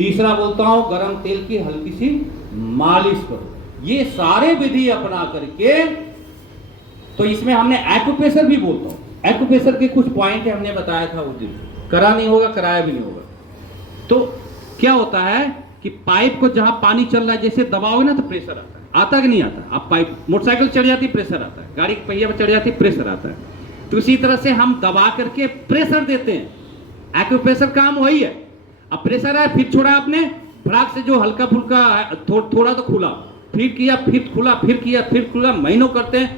तीसरा बोलता हूं गरम तेल की हल्की सी मालिश करो। ये सारे विधि अपना करके, तो इसमें हमने एक्यूप्रेशर भी बोलता हूं, एक्यूप्रेशर के कुछ पॉइंट हमने बताया था उस दिन, करा नहीं होगा, कराया भी नहीं होगा। तो क्या होता है कि पाइप को जहां पानी चल रहा है जैसे दबाओगे ना तो प्रेशर आता है, आता कि नहीं आता? आप पाइप, मोटरसाइकिल चढ़ जाती प्रेशर आता है, गाड़ी के पहिया पर चढ़ जाती प्रेशर आता है, तो इसी तरह से हम दबा करके प्रेशर देते हैं। एक्यूप्रेशर काम वही है। अब प्रेशर है, फिर छोड़ा आपने, भड़ाक से जो हल्का फुल्का थोड़ा तो खुला, फिर किया, फिर खुला, फिर किया, फिर खुला, महीनों करते हैं।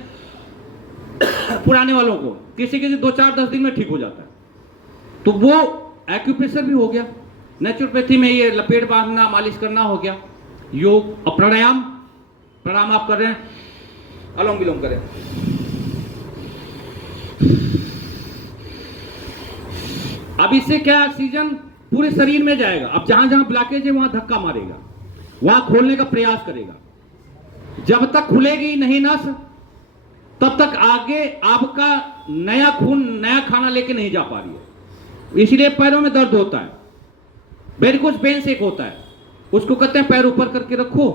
पुराने वालों को किसी 2-4-10 दिन में ठीक हो जाता है, तो वो एक्यूप्रेशर भी हो गया। नेचुरोपैथी में ये लपेट बांधना, मालिश करना हो गया। योग और प्राणायाम, प्राणायाम आप कर रहे हैं, अनुलोम विलोम करें। अब इससे क्या ऑक्सीजन पूरे शरीर में जाएगा। अब जहां जहां ब्लॉकेज है वहां धक्का मारेगा, वहां खोलने का प्रयास करेगा। जब तक खुलेगी नहीं नस, तब तक आगे आपका नया खून, नया खाना लेके नहीं जा पा रही है। इसलिए पैरों में दर्द होता है, वेरिकोज वेन्स एक होता है, उसको कहते हैं पैर ऊपर करके रखो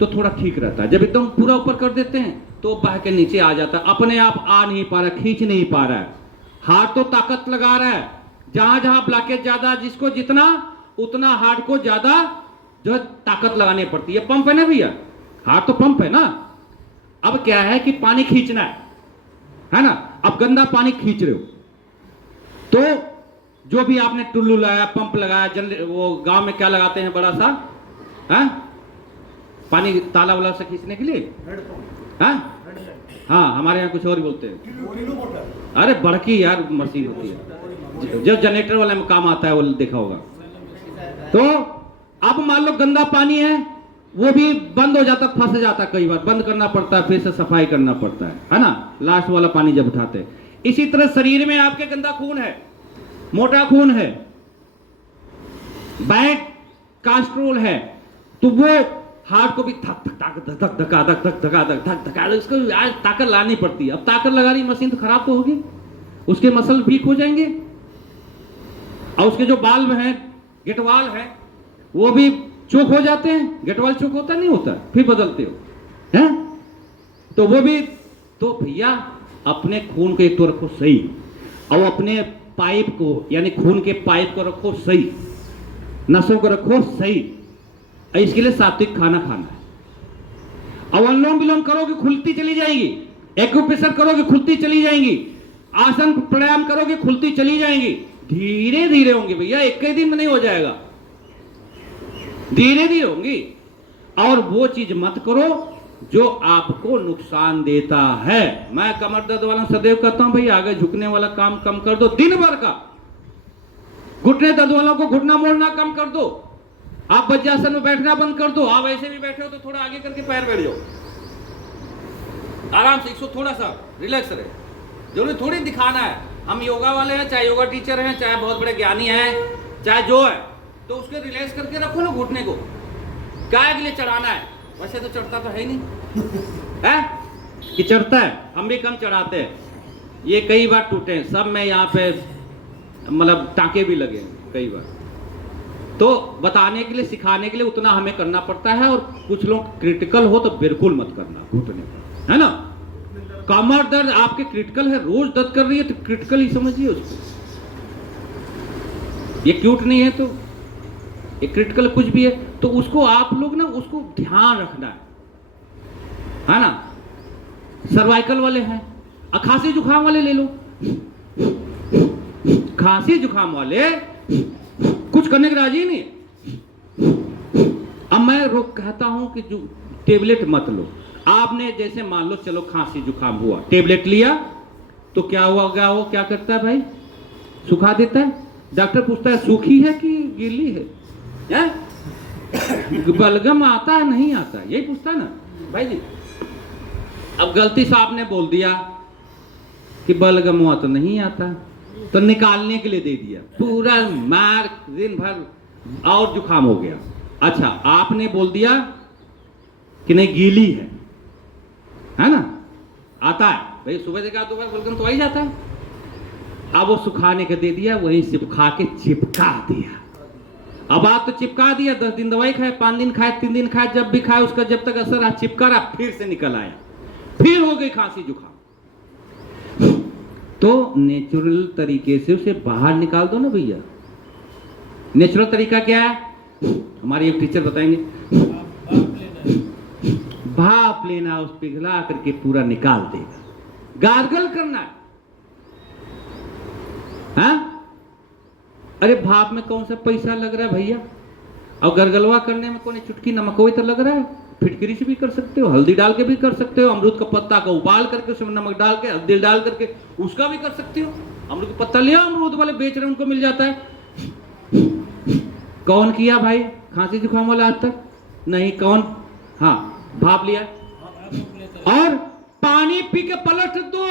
तो थोड़ा ठीक रहता है। जब एकदम पूरा ऊपर कर देते हैं तो बह के नीचे आ जाता है, अपने आप आ नहीं पा रहा, खींच नहीं पा रहा है। हार्ट तो ताकत लगा रहा है, जहां जहां ब्लॉकेज ज्यादा, जिसको जितना उतना हार्ट को ज्यादा जो है ताकत लगानी पड़ती है। पंप है ना भैया, हार्ट तो पंप है ना। अब क्या है कि पानी खींचना है ना। अब गंदा पानी खींच रहे हो तो जो भी आपने टुल्लू लगाया, पंप लगाया, वो गांव में क्या लगाते हैं बड़ा सा, है पानी ताला वाला से खींचने के लिए, हाँ हाँ, हमारे यहाँ कुछ और ही बोलते हैं। अरे बड़की यार मशीन होती है जो जनरेटर वाले में काम आता है, वो देखा होगा। तो अब मान लो गंदा पानी है, वो भी बंद हो जाता, फंस जाता, कई बार बंद करना पड़ता है, फिर से सफाई करना पड़ता है ना, लास्ट वाला पानी जब उठाते हैं। इसी तरह शरीर में आपके गंदा खून है, मोटा खून है, बैड कोलेस्ट्रॉल है, तो वो हार्ट को भी धक धक धक धक धका धक धक धका धक धक धका, उसको आज ताकत लानी पड़ती है। अब ताकत लगा रही मशीन तो खराब तो होगी, उसके मसल वीक हो जाएंगे, और उसके जो बाल्व हैं, गेटवाल है, वो भी चोक हो जाते हैं। गेटवाल चोक होता नहीं होता, फिर बदलते हो हैं, तो वो भी। तो भैया अपने खून को एक तो रखो सही, और अपने पाइप को, यानी खून के पाइप को रखो सही, नसों को रखो सही। इसके लिए सात्विक खाना खाना है। अब अनुलोम विलोम करोगे खुलती चली जाएंगी, एक्यूप्रेशर करोगे खुलती चली जाएंगी, आसन प्राणायाम करोगे खुलती चली जाएंगी। धीरे धीरे होंगी भैया, एक ही दिन में नहीं हो जाएगा, धीरे धीरे होंगी। और वो चीज मत करो जो आपको नुकसान देता है। मैं कमर दर्द वाला सदैव कहता हूं भाई, आगे झुकने वाला काम कम कर दो दिन भर का। घुटने दर्द वालों को घुटना मोड़ना कम कर दो, आप वज्रासन में बैठना बंद कर दो। आप ऐसे भी बैठे हो तो थोड़ा आगे करके पैर बैठ जाओ, आराम से, इसको थोड़ा सा रिलैक्स रहे। जरूरी थोड़ी दिखाना है, हम योगा वाले हैं, चाहे योगा टीचर हैं, चाहे बहुत बड़े ज्ञानी हैं, चाहे जो है, तो उसके रिलैक्स करके रखो ना घुटने को। क्या के लिए चढ़ाना है? वैसे तो चढ़ता तो है ही नहीं है कि चढ़ता है, हम भी कम चढ़ाते हैं। ये कई बार टूटे हैं सब में, यहाँ पे मतलब टांके भी लगे कई बार। तो बताने के लिए, सिखाने के लिए उतना हमें करना पड़ता है। और कुछ लोग क्रिटिकल हो तो बिल्कुल मत करना घुटने पर, है ना। कमर दर्द आपके क्रिटिकल है, रोज दर्द कर रही है तो क्रिटिकल ही समझिए उसको। ये क्यूट नहीं है तो ये क्रिटिकल कुछ भी है, तो उसको आप लोग ना उसको ध्यान रखना है ना। सर्वाइकल वाले हैं, खांसी जुकाम वाले ले लो, खांसी जुकाम वाले कुछ करने के राजी नहीं है। अब मैं रोक कहता हूं कि जो टेबलेट मत लो। आपने जैसे मान लो चलो खांसी जुकाम हुआ, टेबलेट लिया तो क्या हुआ, वो क्या करता है भाई, सुखा देता है। डॉक्टर पूछता है सूखी है कि गीली है, बलगम आता है नहीं आता, यही पूछता है ना भाई जी। अब गलती से आपने बोल दिया कि बलगम हुआ तो नहीं आता, तो निकालने के लिए दे दिया, पूरा मार दिन भर और जुकाम हो गया। अच्छा आपने बोल दिया कि नहीं गीली है ना, आता है भाई, सुबह देखा दोपहर बलगम तो आ ही जाता है। अब वो सुखाने के दे दिया, वहीं सुखा के चिपका दिया, अब आप तो चिपका दिया, 10 दिन दवाई खाए, 5 दिन खाए, 3 दिन खाए, जब भी खाए उसका जब तक असर रहा चिपका रहा, फिर से निकल आया, फिर हो गई खांसी जुकाम। तो नेचुरल तरीके से उसे बाहर निकाल दो ना भैया। नेचुरल तरीका क्या है? हमारे एक टीचर बताएंगे, भाप लेना, उस पिघला करके पूरा निकाल देगा। गार्गल करना है, हाँ? अरे भाप में कौन सा पैसा लग रहा है भैया, और गरगलवा करने में कौन चुटकी नमक कोई तो लग रहा है। फिटकरी से भी कर सकते हो, हल्दी डाल के भी कर सकते हो, अमरूद का पत्ता का उबाल करके उसमें नमक डाल के हल्दी डाल करके उसका भी कर सकते हो। अमरूद का पत्ता ले आओ, अमरूद वाले बेच रहे हैं उनको मिल जाता है। कौन किया भाई खांसी जुकाम वाला आज तक? नहीं। कौन? हाँ, भाप लिया और पानी पी के पलट दो,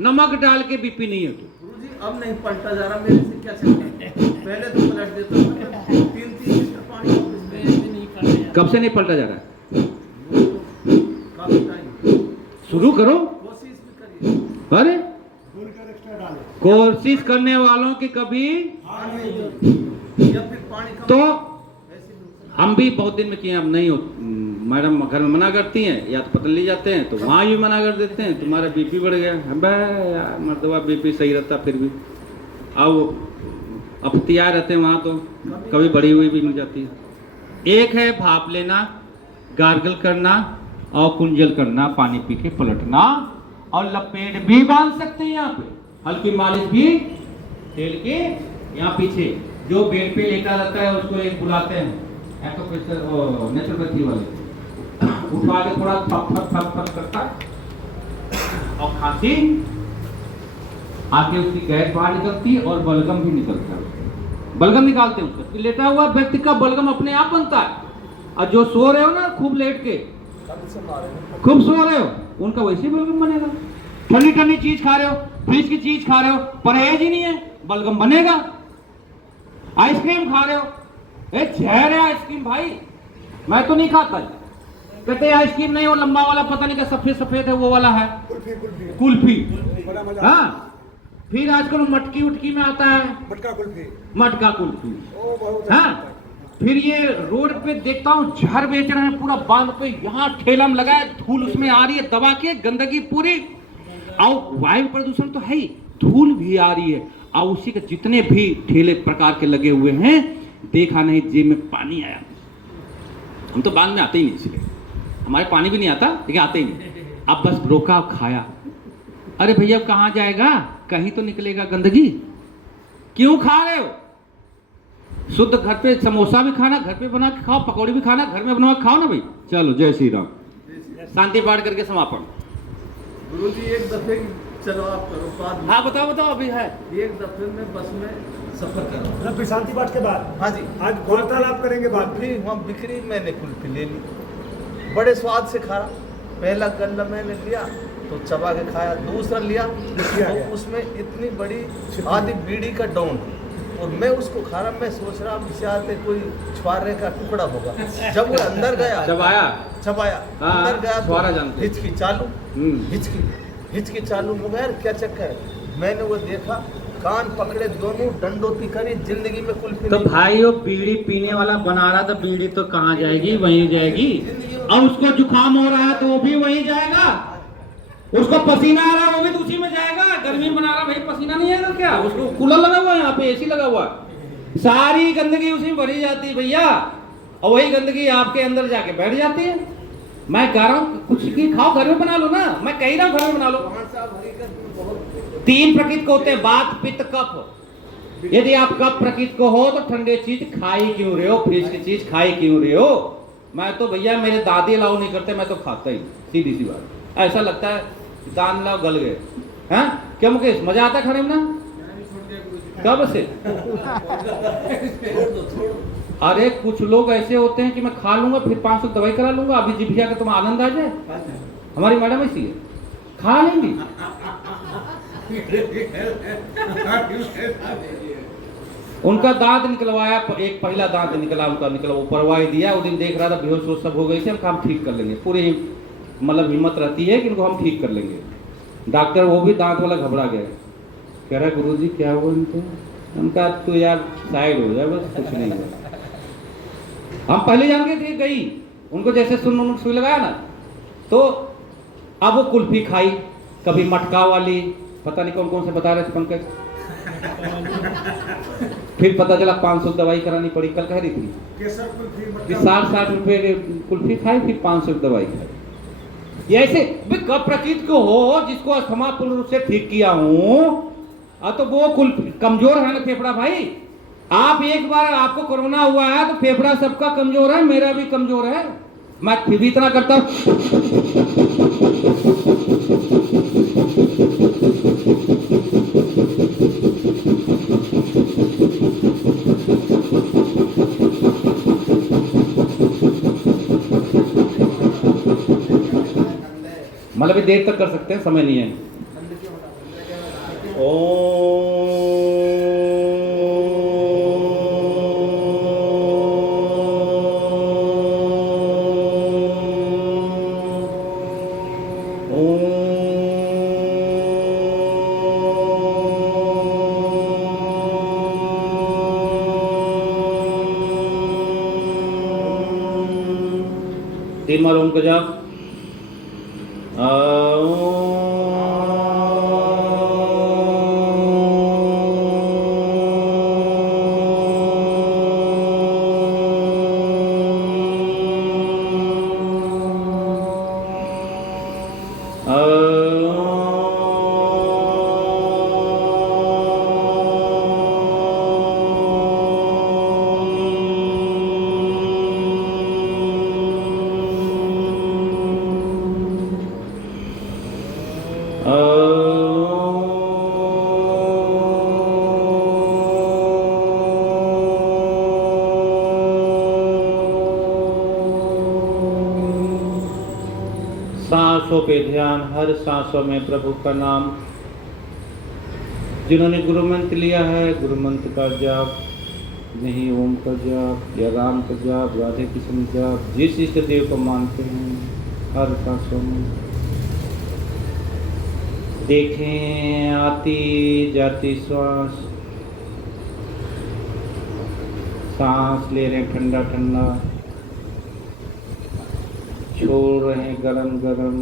नमक डाल के बीपी नहीं है। तो गुरुजी अब नहीं पलटा जा रहा, मेरे से क्या चलता है? पहले तो पलट देता था, 3-3 लीटर पानी कब से नहीं पलटा जा रहा है? काफी टाइम शुरू करो, कोशिश भी करिए। अरे कोशिश करने वालों की कभी या फिर पानी कम तो ऐसे हम भी बहुत दिन में किए, अब नहीं हो। मैडम घर में मना करती हैं, या तो पतंजलि जाते हैं तो वहाँ भी मना कर देते हैं, तुम्हारा बीपी बढ़ गया। यार मर्दवा बीपी सही रहता फिर भी, अब तैयार रहते हैं वहाँ तो कभी बढ़ी हुई भी मिल जाती है। एक है भाप लेना, गार्गल करना और कुंजल करना, पानी पी के पलटना, और लपेट भी बांध सकते हैं यहाँ पे, हल्की मालिश भी तेल के यहाँ पीछे जो बेड पे लेटा रहता है उसको एक बुलाते हैं एक्यूप्रेशर नेचुरोपैथी वाले, उठा के थोड़ा थप थप थप थप करता है और खांसी आके उसकी गैस बाहर निकलती है और बलगम भी निकलता है। बलगम निकालते हैं उसका, लेटा हुआ व्यक्ति का बलगम अपने आप बनता है। और जो सो रहे हो ना खूब लेट के, खूब सो रहे हो, उनका वैसे बलगम बनेगा। ठंडी ठंडी चीज खा रहे हो, फ्रिज की चीज खा रहे हो, परहेज ही नहीं है, बलगम बनेगा। आइसक्रीम खा रहे हो, जहर है आइसक्रीम भाई, मैं तो नहीं खाता। कहते आइसक्रीम नहीं, वो लंबा वाला पता नहीं क्या सफेद सफेद है वो वाला है, कुल्फी। हाँ, फिर आजकल मटकी उटकी में आता है मटका कुल्फी। हाँ, फिर ये रोड पे देखता हूँ जहर बेच रहे हैं पूरा बांध पे, यहाँ ठेला में लगा है, धूल उसमें आ रही है दबा के, गंदगी पूरी, और वायु प्रदूषण तो है ही, धूल भी आ रही है, और उसी के जितने भी ठेले प्रकार के लगे हुए हैं, देखा नहीं जेब में पानी आया। हम तो बांध में आते ही नहीं, इसलिए हमारे पानी भी नहीं आता, लेकिन आते ही नहीं। अब बस रोका खाया, अरे भैया कहाँ जाएगा, कहीं तो निकलेगा गंदगी, क्यों खा रहे हो? शुद्ध घर पे समोसा भी खाना, घर पे बना के खाओ, पकौड़ी भी खाना, घर में बना के खाओ ना भाई। चलो जय श्री राम, शांति पाठ करके समापन। गुरुजी एक दफे चलो आप करो बाद में। हाँ बताओ बताओ, अभी है एक दफे में बस में सफर करो, फिर शांति पाठ के बाद हाँ जी, आज वार्तालाप करेंगे बाद में। कुल्फी वहाँ बिक्री, मैंने कुल्फी ले ली, बड़े स्वाद से खाया। पहला गल्ला मैंने लिया तो चबा के खाया, दूसरा लिया तो उसमें इतनी बड़ी आधी बीड़ी का डोन, और मैं उसको खा रहा, मैं सोच रहा हूँ शायद कोई छुआरे का टुकड़ा होगा। जब वो अंदर गया, चबाया, अंदर गया तो हिचकी चालू, हिचकी चालू हो गया, क्या चक्कर है? मैंने वो देखा, कान पकड़े दोनों, डंडोती करी, जिंदगी में कुल्फी तो भाई वो बीड़ी पीने वाला बना रहा था, बीड़ी तो कहाँ जाएगी, वहीं जाएगी। और उसको जुकाम हो रहा है तो वो भी वहीं जाएगा, उसको पसीना आ रहा है वो भी तो उसी में जाएगा। गर्मी बना रहा भाई, पसीना नहीं आएगा क्या? उसको कूलर लगा हुआ है, यहाँ पे एसी लगा हुआ है, सारी गंदगी उसी में भरी जाती है भैया, और वही गंदगी आपके अंदर जाके बैठ जाती है। मैं कह रहा हूँ कुछ की खाओ, घर में बना लो ना, मैं कह रहा हूँ घर में बना लो। 3 प्रकृति को होते हैं, वात पित्त कफ। यदि आप कफ प्रकृति को हो तो ठंडे चीज खाई क्यों रहे हो, फ्रिज की चीज खाई क्यों रहे हो? मैं तो भैया, मेरे दादी अलाउ नहीं करते, मैं तो खाता ही, सीधी सी बात। ऐसा लगता है दान लाओ गल गए हैं। क्या मुकेश, मजा आता है खाने में ना? कब से? अरे कुछ लोग ऐसे होते हैं कि मैं खा लूंगा फिर 500 दवाई करा लूंगा, अभी जिभिया का तुम्हें आनंद आ जाए। हमारी मैडम ऐसी है, खा लेंगी। उनका दांत निकलवाया, एक पहला दांत निकला, उनका निकला, वो परवाही दिया। उस दिन देख रहा था बेहोश हो सब हो गई थी, हम ठीक कर लेंगे, पूरी मतलब हिम्मत रहती है कि इनको हम ठीक कर लेंगे। डॉक्टर वो भी दांत वाला घबरा गया, कह रहा गुरुजी क्या हुआ इनको? उनका तो यार साइड हो जाए बस, कुछ नहीं हुआ। हम पहले जान गए थे गई, उनको जैसे सुई लगाया ना, तो अब वो कुल्फी खाई, कभी मटका वाली, पता नहीं कौन कौन से बता रहे थे पंकज। फिर पता चला 500 दवाई करानी पड़ी, कल कह रही थी कि 60 रुपए कुल्फी खाई, फिर 500 दवाई खाई। ये ऐसे कब प्रतीत को हो जिसको अस्थमा पूर्ण रूप से ठीक किया हूं, तो वो कमजोर है ना फेफड़ा भाई। आप एक बार आपको कोरोना हुआ है तो फेफड़ा सबका कमजोर है, मेरा भी कमजोर है, मैं फिर भी इतना करता हूं। मतलब भी देर तक कर सकते हैं, समय नहीं है। तीन बार ओम का जाप। सांसों पे ध्यान, हर सांसों में प्रभु का नाम। जिन्होंने गुरु मंत्र लिया है, गुरु मंत्र का जाप, नहीं ओम का जाप या राम का जाप, राधे कृष्ण जाप, जिस इष्ट देव को मानते हैं, हर सांसों में देखें आती जाती श्वास, सांस ले रहे ठंडा ठंडा, छोड़ रहे हैं गरम गरम,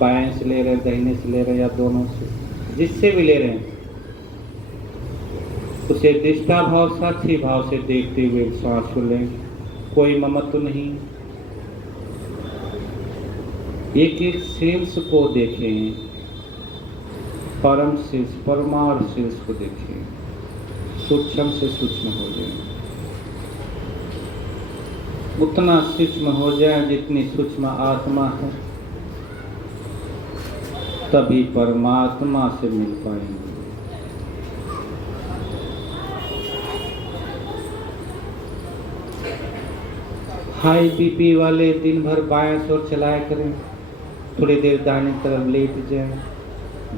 बाएं से ले रहे हैं, दाहिने से ले रहे हैं, या दोनों से, जिससे भी ले रहे हैं, उसे दृष्टा भाव साक्षी भाव से देखते हुए सांस को लें। कोई ममत्व नहीं, एक एक सेल्स को देखें, परम सेल्स, परमार्थ सेल्स को देखें, सूक्ष्म से सूक्ष्म हो जाए, उतना सूक्ष्म हो जाए जितनी सूक्ष्म आत्मा है, तभी परमात्मा से मिल पाएंगे। हाई बीपी वाले दिन भर बाएं ओर चलाया करें, थोड़ी देर दाहिनी तरफ लेट जाए,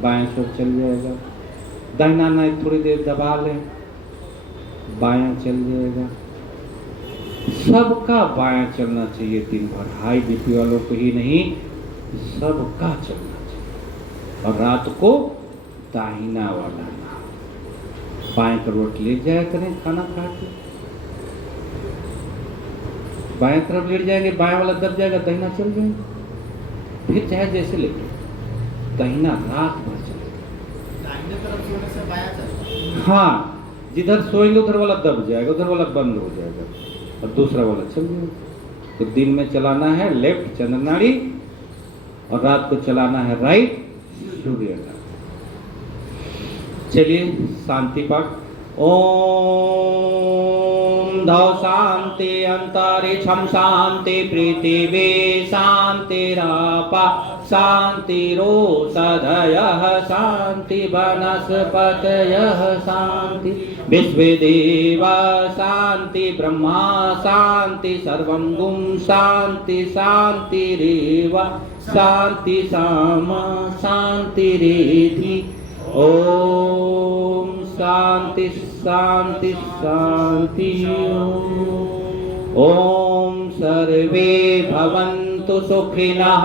बाएं ओर चल जाएगा, दाहिना नाक थोड़ी देर दबा लें, बायां चल जाएगा। सबका बायां चलना चाहिए दिन भर, हाई बीपी वालों को ही नहीं, सबका चलना चाहिए। और रात को दाहिना वाला बाएं करवट ले जाया करें, खाना खा के बाएं तरफ लेट जाएंगे, बाएं वाला दब जाएगा, दाहिना चल जाएगा, फिर चाहे जैसे लेके दाहिना रात भर चलेगा। दाहिने तरफ सोने से बायां चलता। हाँ, जिधर सोएंगे उधर वाला दब जाएगा, उधर वाला बंद हो जाएगा और दूसरा वाला चल जाएगा। तो दिन में चलाना है लेफ्ट चंद्र नाड़ी, और रात को चलाना है राइट सूर्य नाड़ी। चलिए शांति पाठ। ओम धौ शांति अंतरिक्षम शांति पृथिवी शांतिरापा शांतिरोषधयः शांति वनस्पतयः शांति विश्वेदेव शांति ब्रह्मा शांति सर्वं गुं शांति शांतिरेव शांति सामा शांतिरेधि। ओम शांति शांति शांति। ओम सर्वे भवन्तु सुखिनः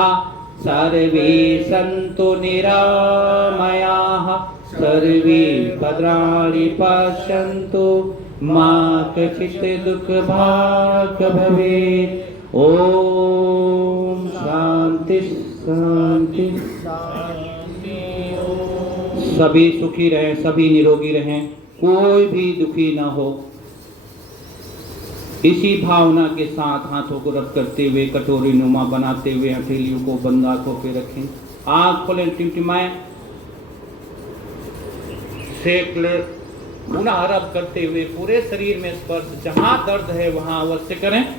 सर्वे सन्तु निरामयाः सर्वे भद्राणि पश्यन्तु मात चित दुख भाग भवे। ओम शांति शांति। सभी सुखी रहें, सभी निरोगी रहें, कोई भी दुखी ना हो। इसी भावना के साथ हाथों को रब करते हुए, कटोरी नुमा बनाते हुए हथेलियों को बंद आंखों पे रखें। आंख खोलें, टिमटिमाएं, सेक ले, पुनः रब करते हुए पूरे शरीर में स्पर्श, जहां दर्द है वहां अवश्य करें।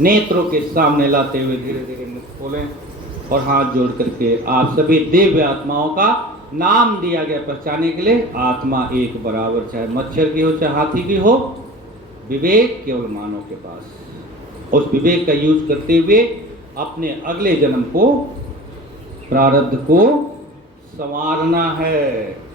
नेत्रों के सामने लाते हुए धीरे धीरे मुख खोलें और हाथ जोड़ करके आप सभी दिव्य आत्माओं का नाम दिया गया पहचाने के लिए। आत्मा एक बराबर, चाहे मच्छर की हो चाहे हाथी की हो, विवेक केवल मानव के पास। उस विवेक का यूज करते हुए अपने अगले जन्म को, प्रारब्ध को संवारना है।